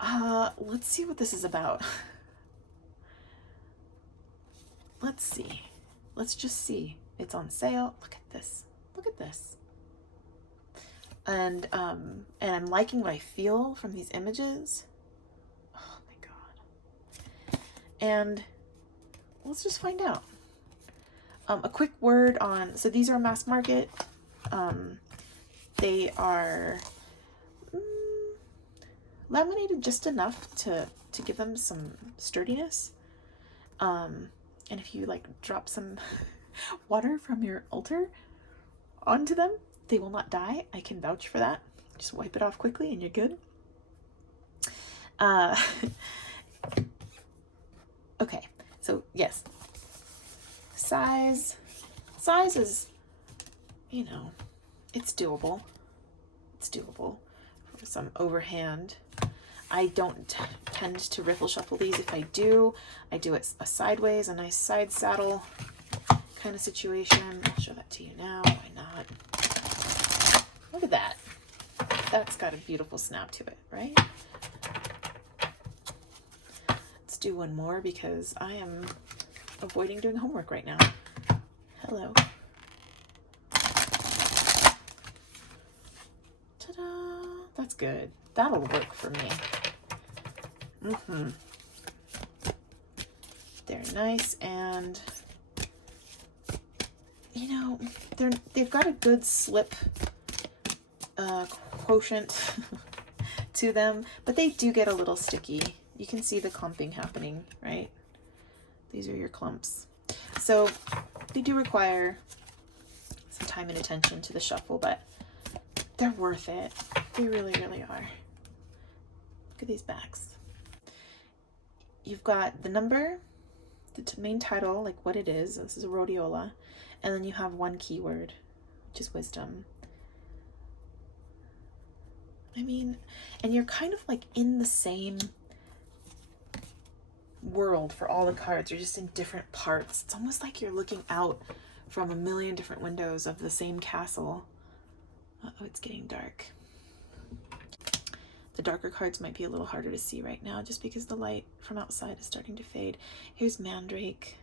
Let's see what this is about. Let's see. Let's just see. It's on sale. Look at this. Look at this. And I'm liking what I feel from these images. Oh my God. And let's just find out. A quick word on, so these are mass market. They are laminated just enough to give them some sturdiness. And if you like drop some water from your altar onto them, they will not die. I can vouch for that. Just wipe it off quickly and you're good. Okay, so yes, size is, you know, it's doable. It's doable for some overhand. I don't tend to riffle shuffle these. If I do it a sideways, a nice side saddle kind of situation. I'll show that to you now. Why not? Look at that. That's got a beautiful snap to it, right? Let's do one more because I am avoiding doing homework right now. Hello. Ta-da! That's good. That'll work for me. They're nice, and you know, they've got a good slip quotient to them, but they do get a little sticky. You can see the clumping happening, right? These are your clumps. So they do require some time and attention to the shuffle, but they're worth it. They really, really are. Look at these backs. You've got the number, the main title, like what it is. This is a rhodiola. And then you have one keyword, which is wisdom. I mean, and you're kind of like in the same world for all the cards. You're just in different parts. It's almost like you're looking out from a million different windows of the same castle. Uh-oh, it's getting dark. The darker cards might be a little harder to see right now just because the light from outside is starting to fade. Here's Mandrake.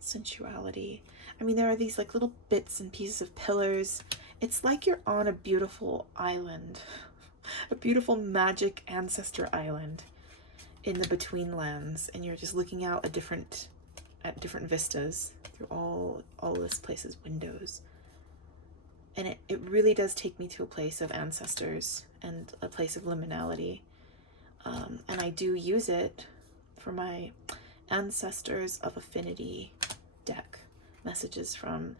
Sensuality. I mean, there are these like little bits and pieces of pillars. It's like you're on a beautiful island, a beautiful magic ancestor island in the Betweenlands, and you're just looking out at different vistas through all this place's windows. And it really does take me to a place of ancestors and a place of liminality. And I do use it for my Ancestors of Affinity deck. Messages from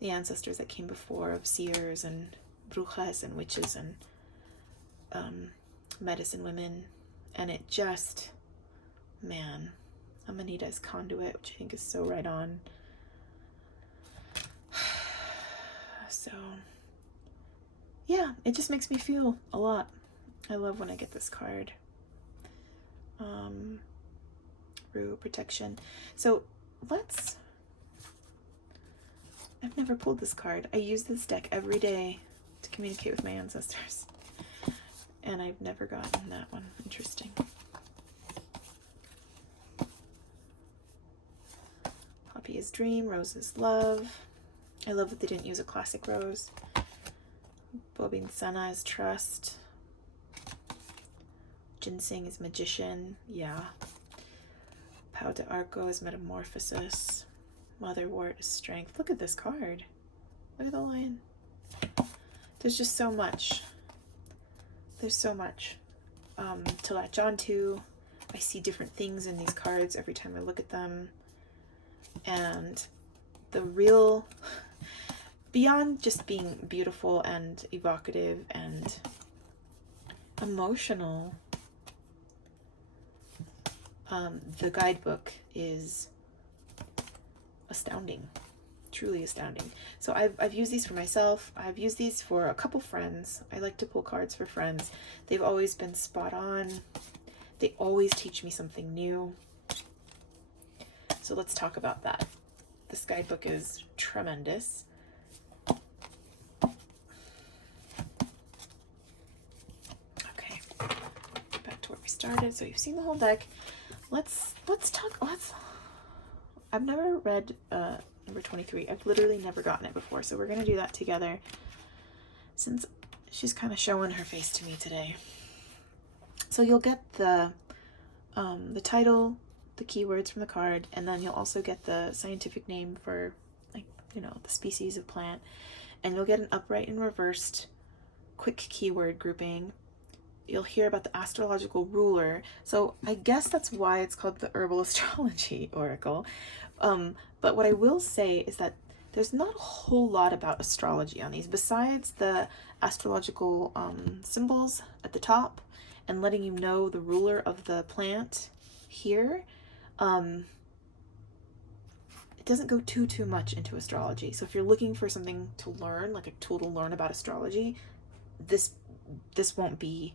the ancestors that came before, of seers and brujas and witches and medicine women. And it just, man, Amanita's Conduit, which I think is so right on. So, yeah, it just makes me feel a lot. I love when I get this card. Rue Protection. So I've never pulled this card. I use this deck every day to communicate with my ancestors. And I've never gotten that one. Interesting. Poppy is Dream, Rose is Love. I love that they didn't use a classic rose. Bobin Sana is Trust. Ginseng is Magician. Yeah. Pau de Arco is Metamorphosis. Motherwort is Strength. Look at this card. Look at the lion. There's just so much. There's so much to latch on to. I see different things in these cards every time I look at them. And the real, beyond just being beautiful and evocative and emotional, the guidebook is astounding, truly astounding. So I've used these for myself. I've used these for a couple friends. I like to pull cards for friends. They've always been spot on. They always teach me something new. So let's talk about that. This guidebook is tremendous. Okay, started. So you've seen the whole deck. Let's talk. I've never read number 23. I've literally never gotten it before, so we're gonna do that together. Since she's kind of showing her face to me today. So you'll get the title, the keywords from the card, and then you'll also get the scientific name for, like, you know, the species of plant, and you'll get an upright and reversed quick keyword grouping. You'll hear about the astrological ruler. So I guess that's why it's called the Herbal Astrology Oracle. But what I will say is that there's not a whole lot about astrology on these, besides the astrological symbols at the top and letting you know the ruler of the plant here. It doesn't go too much into astrology. So if you're looking for something to learn, like a tool to learn about astrology, this won't be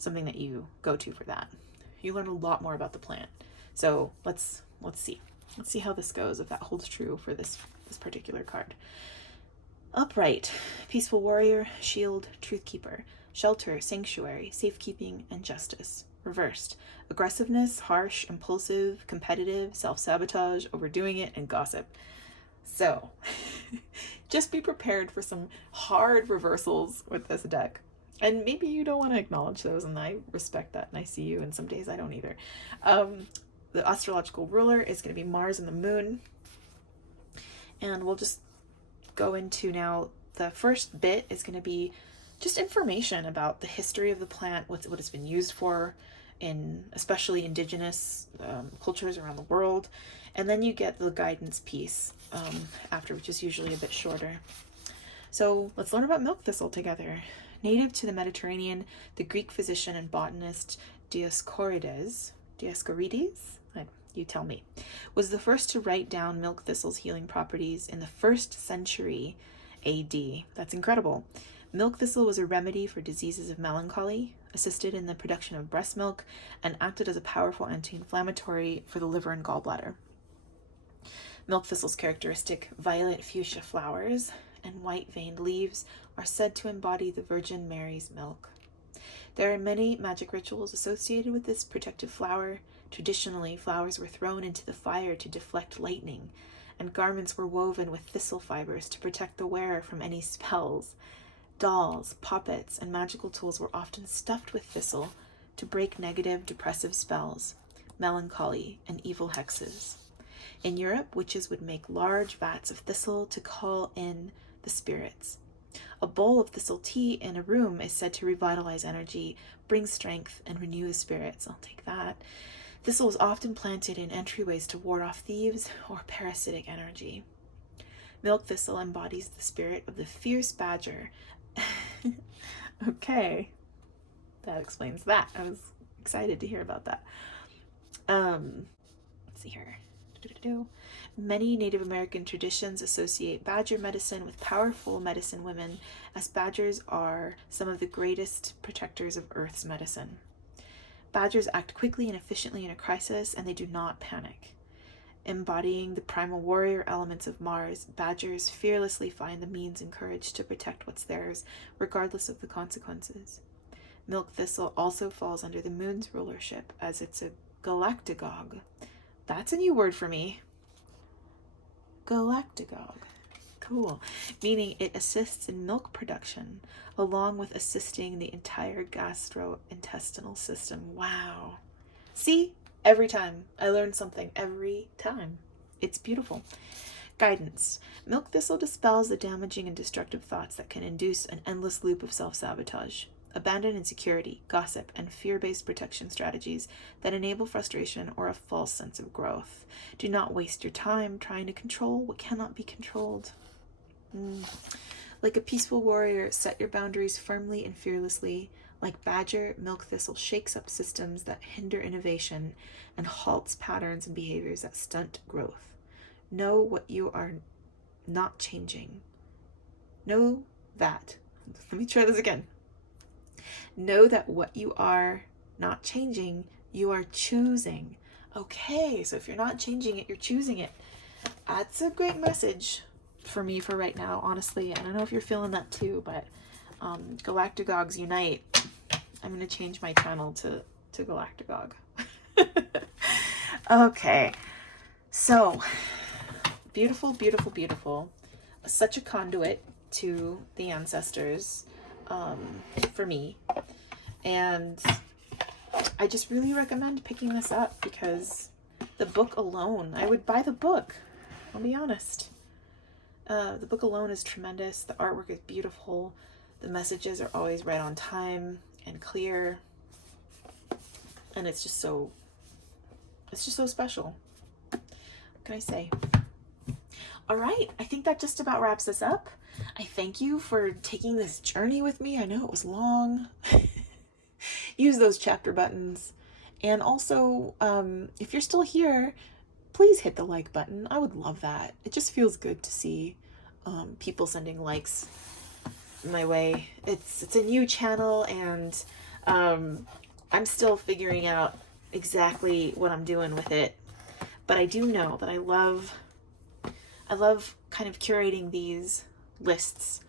something that you go to for that. You learn a lot more about the plant. So let's see how this goes, if that holds true for this particular card. Upright, peaceful warrior, shield, truth keeper, shelter, sanctuary, safekeeping, and justice. Reversed, aggressiveness, harsh, impulsive, competitive, self-sabotage, overdoing it, and gossip. So just be prepared for some hard reversals with this deck. And maybe you don't want to acknowledge those, and I respect that, and I see you, and some days I don't either. The astrological ruler is going to be Mars and the moon. And we'll just go into now, the first bit is going to be just information about the history of the plant, what it's been used for in especially indigenous cultures around the world. And then you get the guidance piece after, which is usually a bit shorter. So let's learn about milk thistle together. Native to the Mediterranean, the Greek physician and botanist Dioscorides, you tell me, was the first to write down milk thistle's healing properties in the 1st century AD. That's incredible. Milk thistle was a remedy for diseases of melancholy, assisted in the production of breast milk, and acted as a powerful anti-inflammatory for the liver and gallbladder. Milk thistle's characteristic violet fuchsia flowers and white veined leaves are said to embody the Virgin Mary's milk. There are many magic rituals associated with this protective flower. Traditionally, flowers were thrown into the fire to deflect lightning, and garments were woven with thistle fibers to protect the wearer from any spells. Dolls, puppets, and magical tools were often stuffed with thistle to break negative, depressive spells, melancholy, and evil hexes. In Europe, witches would make large vats of thistle to call in the spirits. A bowl of thistle tea in a room is said to revitalize energy, bring strength, and renew the spirits. I'll take that. Thistle is often planted in entryways to ward off thieves or parasitic energy. Milk thistle embodies the spirit of the fierce badger. Okay, that explains that. I was excited to hear about that. Let's see here. Many Native American traditions associate badger medicine with powerful medicine women, as badgers are some of the greatest protectors of Earth's medicine. Badgers act quickly and efficiently in a crisis, and they do not panic. Embodying the primal warrior elements of Mars, badgers fearlessly find the means and courage to protect what's theirs, regardless of the consequences. Milk thistle also falls under the moon's rulership, as it's a galactagogue. That's a new word for me. Galactagogue. Cool. Meaning it assists in milk production, along with assisting the entire gastrointestinal system. Wow. See? Every time. I learn something every time. It's beautiful. Guidance. Milk thistle dispels the damaging and destructive thoughts that can induce an endless loop of self-sabotage. Abandon insecurity, gossip, and fear-based protection strategies that enable frustration or a false sense of growth. Do not waste your time trying to control what cannot be controlled. Like a peaceful warrior, set your boundaries firmly and fearlessly. Like badger, milk thistle shakes up systems that hinder innovation and halts patterns and behaviors that stunt growth. Know what you are not changing. Know that. Let me try this again. Know that what you are not changing, you are choosing. Okay, so if you're not changing it, you're choosing it. That's a great message for me for right now, honestly. I don't know if you're feeling that too, but Galactagogues Unite. I'm going to change my channel to to Galactagog. Okay, so beautiful, beautiful, beautiful. Such a conduit to the ancestors for me. And I just really recommend picking this up because the book alone, I would buy the book, I'll be honest. The book alone is tremendous. The artwork is beautiful. The messages are always right on time and clear. And it's just so special. What can I say? All right, I think that just about wraps us up. I thank you for taking this journey with me. I know it was long. Use those chapter buttons. And also, if you're still here, please hit the like button. I would love that. It just feels good to see people sending likes my way. It's a new channel, and I'm still figuring out exactly what I'm doing with it. But I do know that I love kind of curating these lists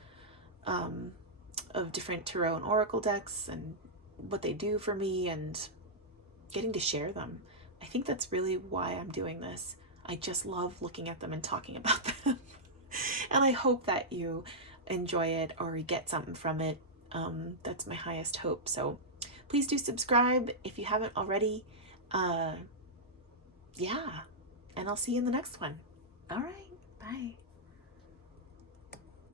of different tarot and oracle decks and what they do for me and getting to share them. I think that's really why I'm doing this. I just love looking at them and talking about them. And I hope that you enjoy it or get something from it. That's my highest hope. So please do subscribe if you haven't already. Yeah, and I'll see you in the next one. All right, bye.